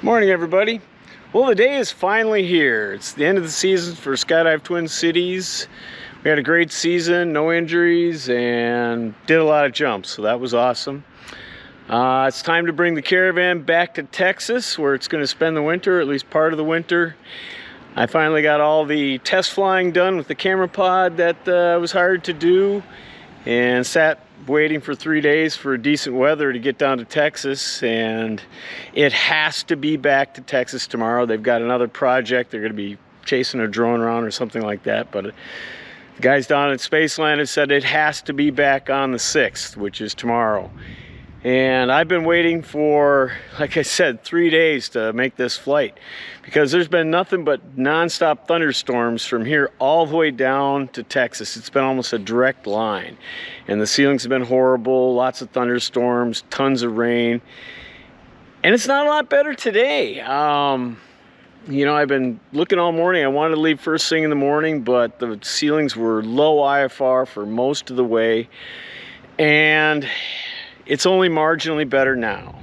Good morning, everybody. Well, the day is finally here. It's the end of the season for Skydive Twin Cities. We had a great season, no injuries, and did a lot of jumps, so that was awesome. It's time to bring the Caravan back to Texas, where it's going to spend the winter, at least part of the winter. I finally got all the test flying done with the camera pod that was hard to do, and sat waiting for 3 days for decent weather to get down to Texas, and it has to be back to Texas tomorrow. They've got another project. They're going to be chasing a drone around or something like that, but the guys down at Spaceland have said it has to be back on the 6th, which is tomorrow. And I've been waiting for, like I said, 3 days to make this flight, because there's been nothing but nonstop thunderstorms from here all the way down to Texas. It's been almost a direct line, and the ceilings have been horrible, lots of thunderstorms, tons of rain, and it's not a lot better today. You know, I've been looking all morning. I wanted to leave first thing in the morning, but the ceilings were low IFR for most of the way, and it's only marginally better now.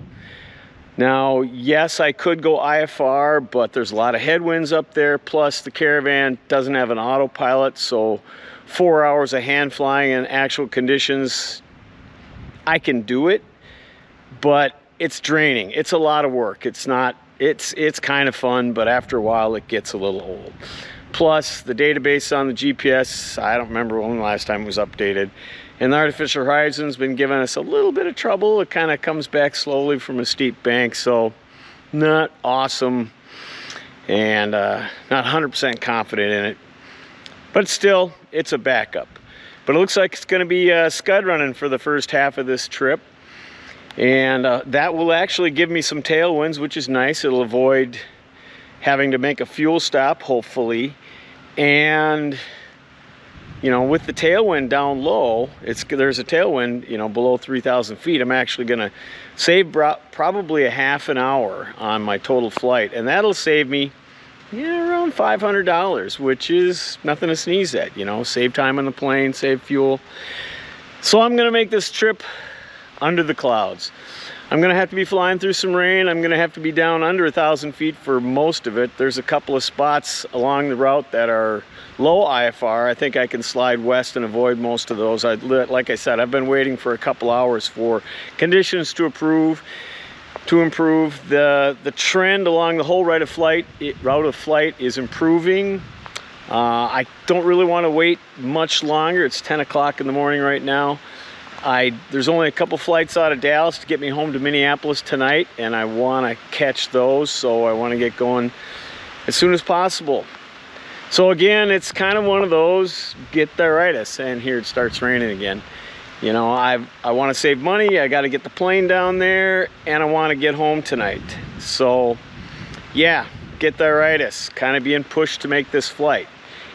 Now, yes, I could go IFR, but there's a lot of headwinds up there. Plus, the Caravan doesn't have an autopilot, so 4 hours of hand flying in actual conditions, I can do it, but it's draining. It's a lot of work. It's kind of fun, but after a while, it gets a little old. Plus, the database on the GPS, I don't remember when the last time it was updated. And the artificial horizon's been giving us a little bit of trouble. It kind of comes back slowly from a steep bank, so not awesome, and not 100% confident in it. But still, it's a backup. But it looks like it's going to be scud running for the first half of this trip. And that will actually give me some tailwinds, which is nice. It'll avoid having to make a fuel stop, hopefully. And you know, with the tailwind down low, there's a tailwind, you know, below 3,000 feet. I'm actually going to save probably a half an hour on my total flight, and that'll save me, yeah, around $500, which is nothing to sneeze at. You know, save time on the plane, save fuel. So I'm going to make this trip under the clouds. I'm going to have to be flying through some rain. I'm going to have to be down under 1,000 feet for most of it. There's a couple of spots along the route that are low IFR. I think I can slide west and avoid most of those. Like I said, I've been waiting for a couple hours for conditions to improve. The trend along the whole route of flight is improving. I don't really want to wait much longer. It's 10 o'clock in the morning right now. There's only a couple flights out of Dallas to get me home to Minneapolis tonight, and I want to catch those, so I want to get going as soon as possible. So again, it's kind of one of those get-there-itis, and here it starts raining again. You know, I want to save money, I got to get the plane down there, and I want to get home tonight. So yeah, get-there-itis, kind of being pushed to make this flight.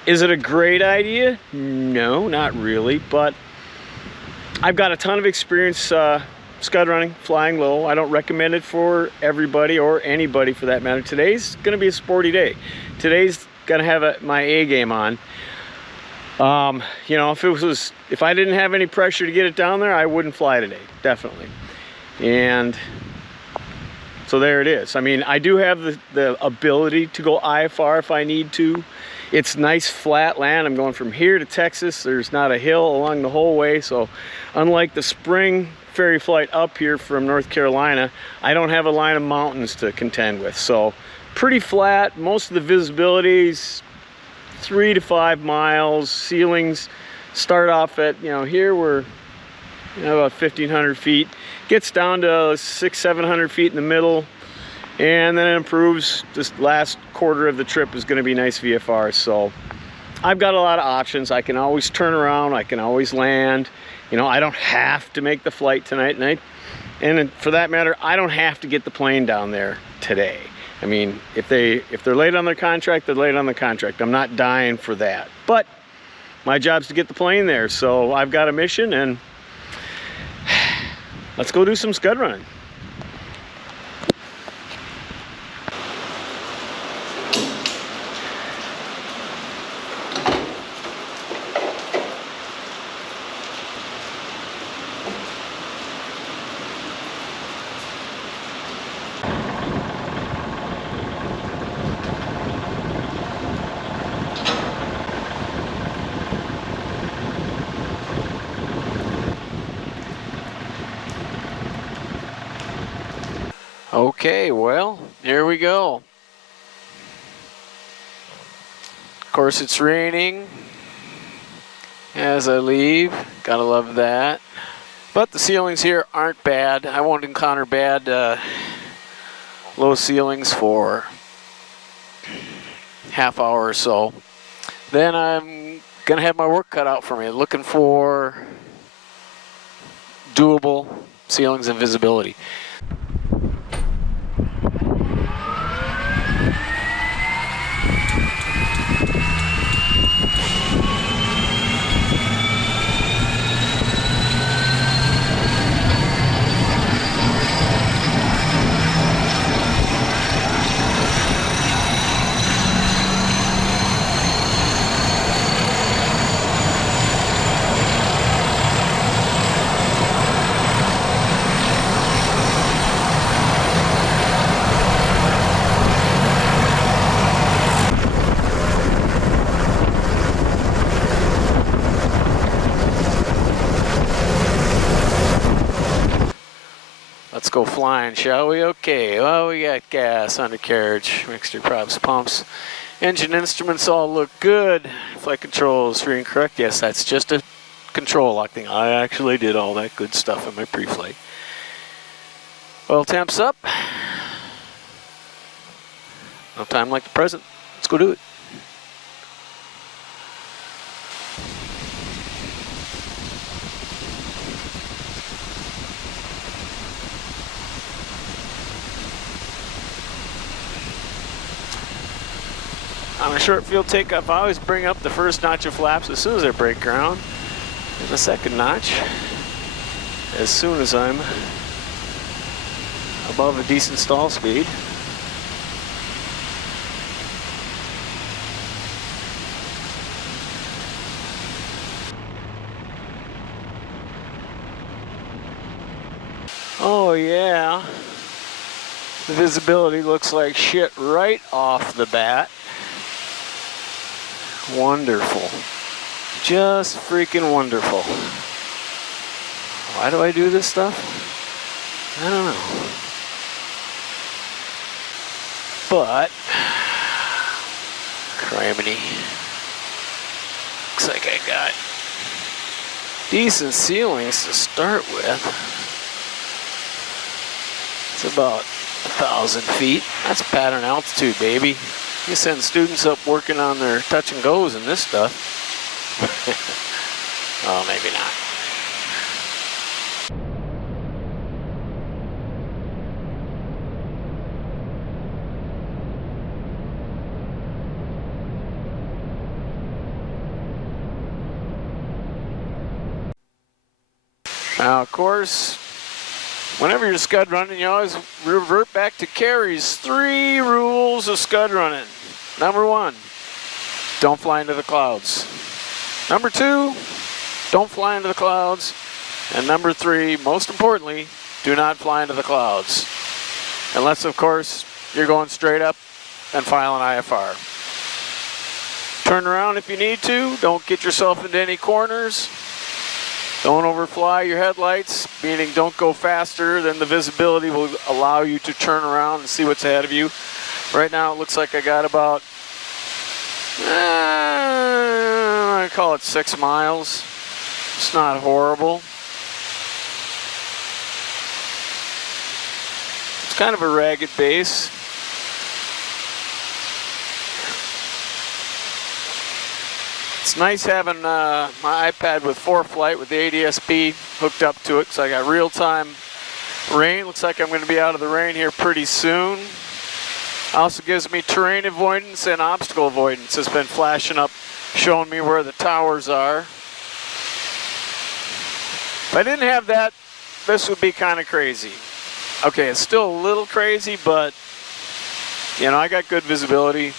Is it a great idea? No, not really, but I've got a ton of experience scud running, flying low. I don't recommend it for everybody, or anybody for that matter. Today's gonna be a sporty day. Today's gonna have my A game on. You know, if I didn't have any pressure to get it down there, I wouldn't fly today, definitely. And so there it is. I mean, I do have the ability to go IFR if I need to. It's nice flat land. I'm going from here to Texas. There's not a hill along the whole way, so unlike the spring ferry flight up here from North Carolina, I don't have a line of mountains to contend with. So pretty flat. Most of the visibility's 3 to 5 miles. Ceilings start off at, you know, here we're, you know, about 1,500 feet. Gets down to 600-700 feet in the middle, and then it improves. This last quarter of the trip is going to be nice VFR, so I've got a lot of options. I can always turn around, I can always land. You know, I don't have to make the flight tonight, and for that matter, I don't have to get the plane down there today. I mean, if they're late on their contract, they're late on the contract. I'm not dying for that, but my job's to get the plane there, so I've got a mission, and let's go do some scud running. Okay, well, here we go. Of course, it's raining as I leave. Gotta love that. But the ceilings here aren't bad. I won't encounter bad low ceilings for half hour or so. Then I'm gonna have my work cut out for me, looking for doable ceilings and visibility. Let's go flying, shall we? Okay, well, we got gas, undercarriage, mixture props, pumps. Engine instruments all look good. Flight controls, free and correct. Yes, that's just a control lock thing. I actually did all that good stuff in my pre-flight. Oil temps up. No time like the present. Let's go do it. On a short field takeoff, I always bring up the first notch of flaps as soon as I break ground, and the second notch as soon as I'm above a decent stall speed. Oh yeah, the visibility looks like shit right off the bat. Wonderful. Just freaking wonderful. Why do I do this stuff? I don't know. But, criminy. Looks like I got decent ceilings to start with. It's about 1,000 feet. That's pattern altitude, baby. You send students up working on their touch and goes and this stuff. Oh, maybe not. Now, of course, whenever you're Scud running, you always revert back to Carrie's 3 rules of Scud running. Number 1, don't fly into the clouds. Number 2, don't fly into the clouds. And number 3, most importantly, do not fly into the clouds. Unless, of course, you're going straight up and file an IFR. Turn around if you need to. Don't get yourself into any corners. Don't overfly your headlights, meaning don't go faster than the visibility will allow you to turn around and see what's ahead of you. Right now it looks like I got about, I call it 6 miles. It's not horrible. It's kind of a ragged base. It's nice having my iPad with ForeFlight with the ADS-B hooked up to it, so I got real-time rain. Looks like I'm going to be out of the rain here pretty soon. Also gives me terrain avoidance and obstacle avoidance. It's been flashing up, showing me where the towers are. If I didn't have that, this would be kind of crazy. Okay, it's still a little crazy, but you know, I got good visibility.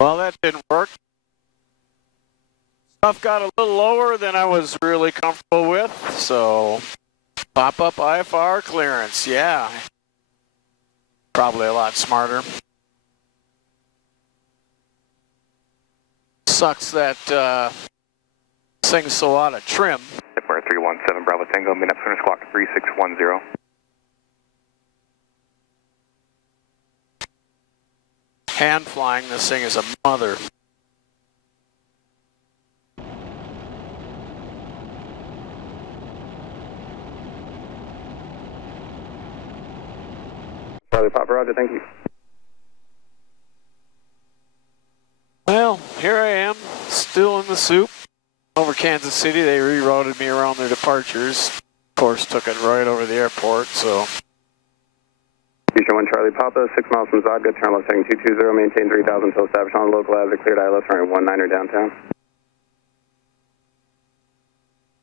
Well, that didn't work. Stuff got a little lower than I was really comfortable with, so pop-up IFR clearance, yeah. Probably a lot smarter. Sucks that this thing's so out of trim. We're 317 Bravo Tango, meet up center squawk 3610. Hand flying, this thing is a mother. Charlie Papa, Roger, thank you. Well, here I am, still in the soup. Over Kansas City, they rerouted me around their departures. Of course, took it right over the airport, so. Future 1 Charlie Papa, 6 miles from Zodga, turn left heading 220, maintain 3000 until established on local as cleared ILS running 19er downtown.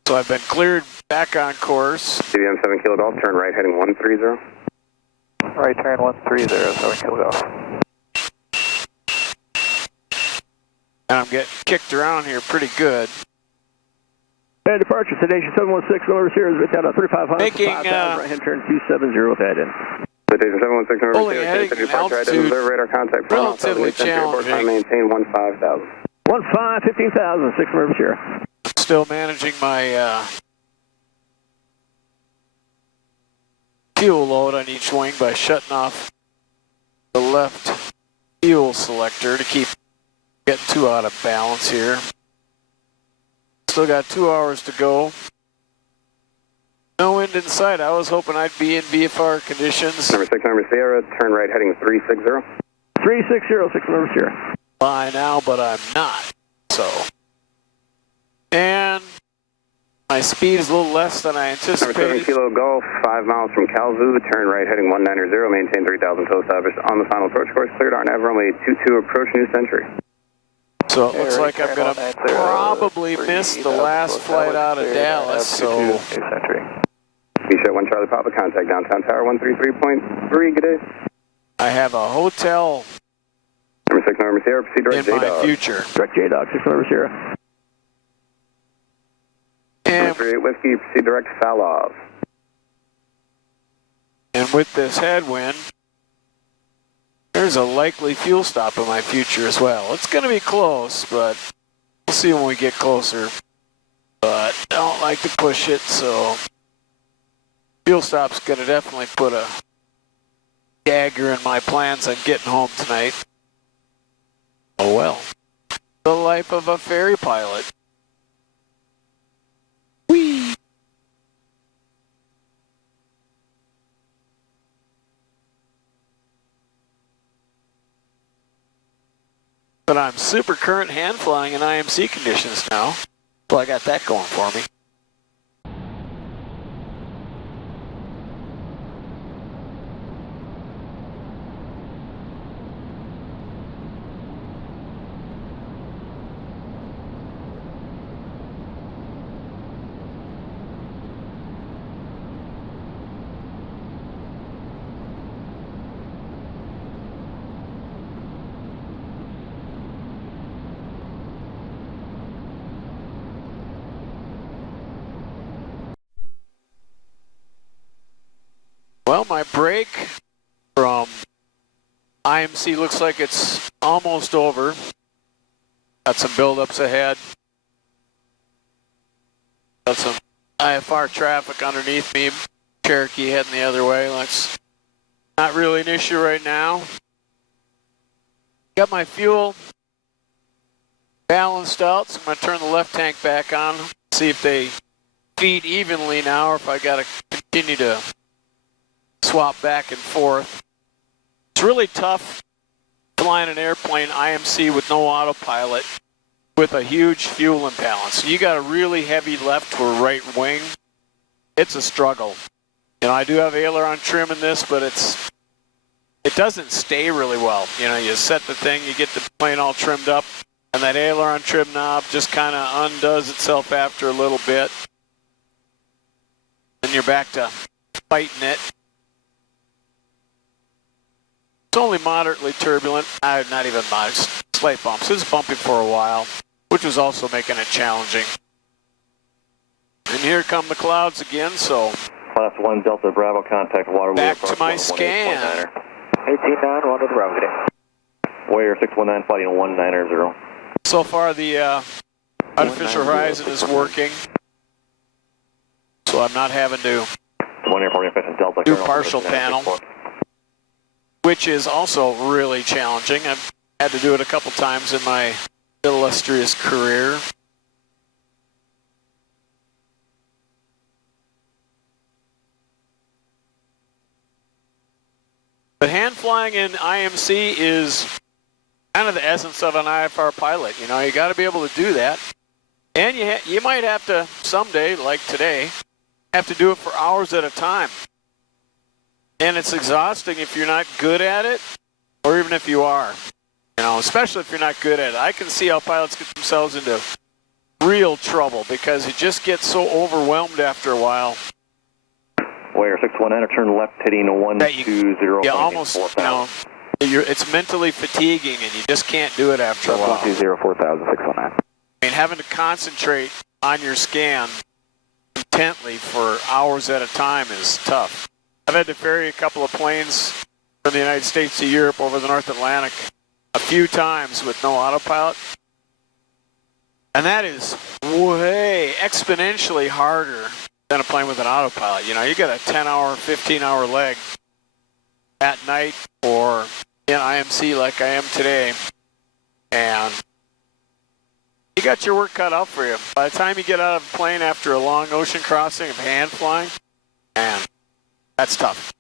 So I've been cleared back on course. CVM 7 Kilo Golf, turn right heading 130. Right turn 130, 7 Kilo Golf. And I'm getting kicked around here pretty good. And departure, Citation 716, over here is down to 3500, Making, 5000, right hand turn 270 with that in. Citation 716, over Pulling heading altitude, radar contact, relatively challenging. Maintain 15,000. 15,000, 6 River Sierra. Still managing my fuel load on each wing by shutting off the left fuel selector to keep getting too out of balance here. Still got 2 hours to go. No wind in sight. I was hoping I'd be in VFR conditions. Number 6, number Sierra, turn right heading 360. 360, 6 River Sierra. By now, but I'm not. So. And my speed is a little less than I anticipated. Number 7 Kilo Golf, 5 miles from Kalamazoo, turn right heading 190, maintain 3000 until established on the final approach course, cleared RNAV runway 22, approach New Century. So it looks like I'm going to probably miss the last flight out of Dallas, so. New Century. Bisha 1 Charlie Papa, contact downtown tower 133.3, good day. I have a hotel Number 6, number Sierra, proceed direct in my J-Dog. future. Direct J-Dog, 6 River Sierra. And, Number 38 Whiskey, proceed direct Falov. and with this headwind, there's a likely fuel stop in my future as well. It's going to be close, but we'll see when we get closer. But I don't like to push it, so fuel stop's going to definitely put a dagger in my plans on getting home tonight. Oh well. The life of a ferry pilot. Whee! But I'm super current hand flying in IMC conditions now. Well, I got that going for me. Well, my break from IMC looks like it's almost over. Got some buildups ahead. Got some IFR traffic underneath me. Cherokee heading the other way. That's not really an issue right now. Got my fuel balanced out, so I'm going to turn the left tank back on. See if they feed evenly now, or if I got to continue to swap back and forth. It's really tough flying an airplane IMC with no autopilot with a huge fuel imbalance. You got a really heavy left or right wing. It's a struggle. You know, I do have aileron trim in this, but it doesn't stay really well. You know, you set the thing, you get the plane all trimmed up, and that aileron trim knob just kind of undoes itself after a little bit. And you're back to fighting it. It's only moderately turbulent, not even moderate, slight bumps. It was bumpy for a while, which was also making it challenging. And here come the clouds again, so Class 1 Delta Bravo, contact water. back to my scan. 189, 1 to the Bravo, good day. Warrior 619, fighting 190. So far the artificial horizon is working, so I'm not having to 1 airport Delta. do partial panel, which is also really challenging. I've had to do it a couple times in my illustrious career. But hand flying in IMC is kind of the essence of an IFR pilot. You know, you got to be able to do that. And you might have to someday, like today, have to do it for hours at a time. And it's exhausting if you're not good at it, or even if you are. You know, especially if you're not good at it. I can see how pilots get themselves into real trouble because you just get so overwhelmed after a while. Warrior 619, turn left heading 120. You almost, you know, it's mentally fatiguing and you just can't do it after a while. 120, 4000, 619. I mean, having to concentrate on your scan intently for hours at a time is tough. I've had to ferry a couple of planes from the United States to Europe over the North Atlantic a few times with no autopilot. And that is way exponentially harder than a plane with an autopilot. You know, you got a 10-hour, 15-hour leg at night or in IMC like I am today. And you got your work cut out for you. By the time you get out of the plane after a long ocean crossing of hand flying, man, that's tough.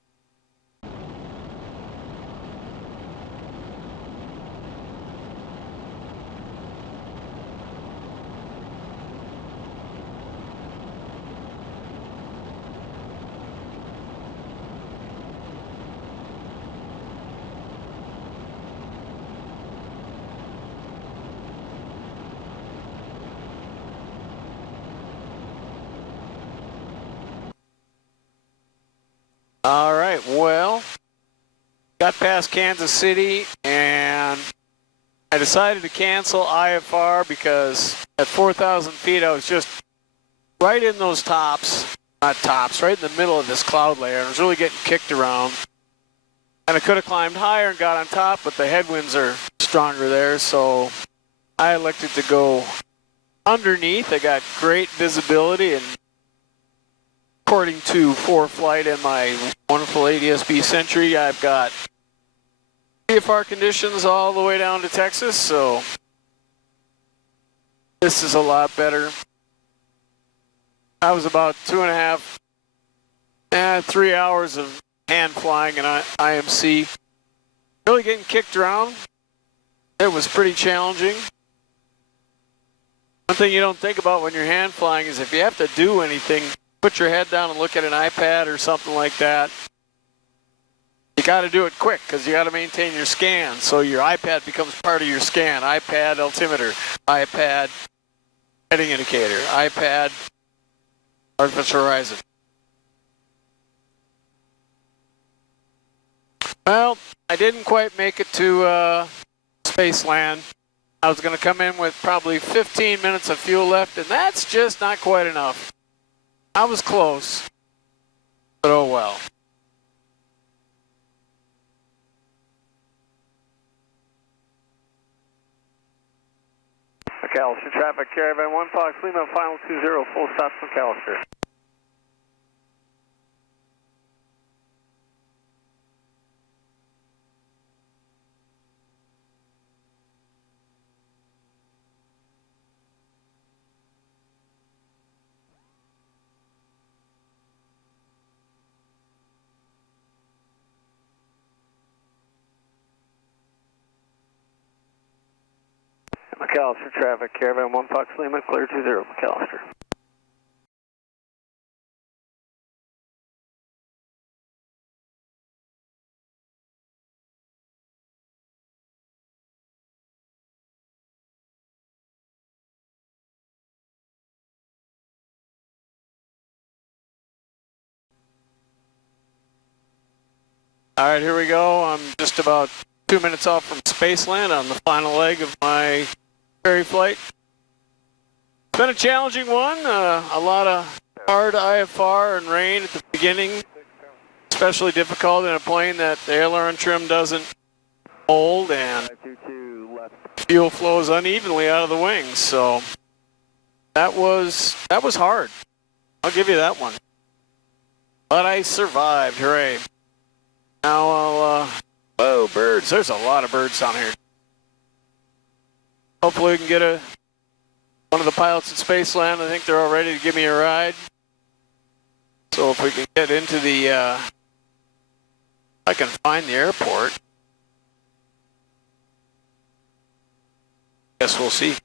All right, well, got past Kansas City and I decided to cancel IFR because at 4,000 feet I was just right in those tops, not tops, right in the middle of this cloud layer. I was really getting kicked around. And I could have climbed higher and got on top, but the headwinds are stronger there, so I elected to go underneath. I got great visibility, and according to ForeFlight and my wonderful ADS-B Sentry, I've got IFR conditions all the way down to Texas, so this is a lot better. I was about 2.5, 3 hours of hand flying in IMC. Really getting kicked around. It was pretty challenging. One thing you don't think about when you're hand flying is if you have to do anything, put your head down and look at an iPad or something like that. You got to do it quick because you got to maintain your scan. So your iPad becomes part of your scan. iPad altimeter, iPad heading indicator, iPad artificial horizon. Well, I didn't quite make it to Spaceland. I was going to come in with probably 15 minutes of fuel left, and that's just not quite enough. I was close, but oh well. McAllister traffic, Caravan 1 Fox Lima, final 20, full stop from McAllister. McAllister traffic, Caravan 1 Fox Lima, clear 20, McAllister. All right, here we go. I'm just about 2 minutes off from Spaceland on the final leg of my ferry flight. It's been a challenging one. A lot of hard IFR and rain at the beginning. Especially difficult in a plane that the aileron trim doesn't hold and fuel flows unevenly out of the wings. So that was hard. I'll give you that one. But I survived. Hooray. Now I'll, whoa, birds. There's a lot of birds down here. Hopefully we can get one of the pilots at Spaceland. I think they're all ready to give me a ride. So if we can get into the, I can find the airport. Guess we'll see.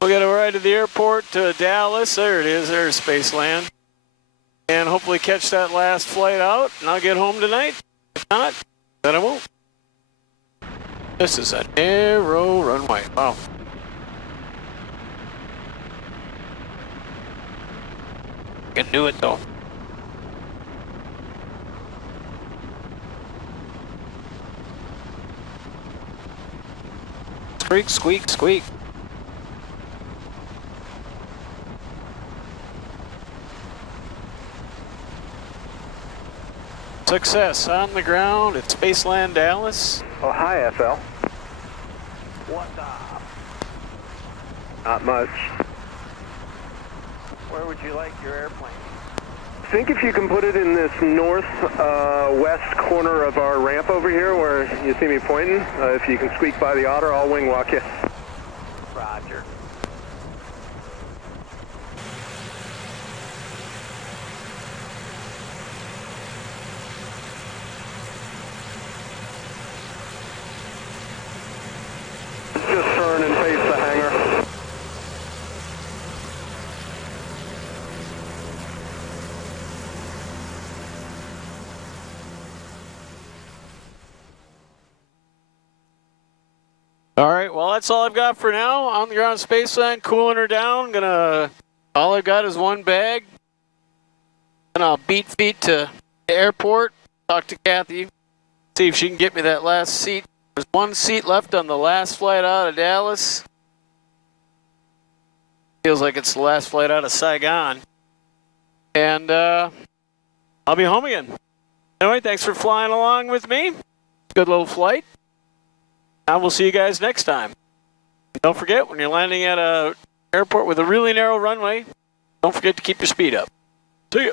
We'll get a ride to the airport to Dallas. There it is. There's Spaceland. And hopefully catch that last flight out, and I'll get home tonight. If not, then I won't. This is a narrow runway. Wow. I can do it though. Squeak, squeak, squeak. Success on the ground at Spaceland Dallas. Oh, hi, FL. What's up? Not much. Where would you like your airplane? I think if you can put it in this north-west corner of our ramp over here where you see me pointing, if you can squeak by the otter, I'll wing walk you. Roger. Just turn and face the hangar. All right, well, that's all I've got for now. On the ground Spaceland, cooling her down. All I've got is one bag. And I'll beat feet to the airport, talk to Kathy, see if she can get me that last seat. There's one seat left on the last flight out of Dallas. Feels like it's the last flight out of Saigon. And I'll be home again. Anyway, thanks for flying along with me. Good little flight. I will see you guys next time. Don't forget, when you're landing at an airport with a really narrow runway, don't forget to keep your speed up. See ya.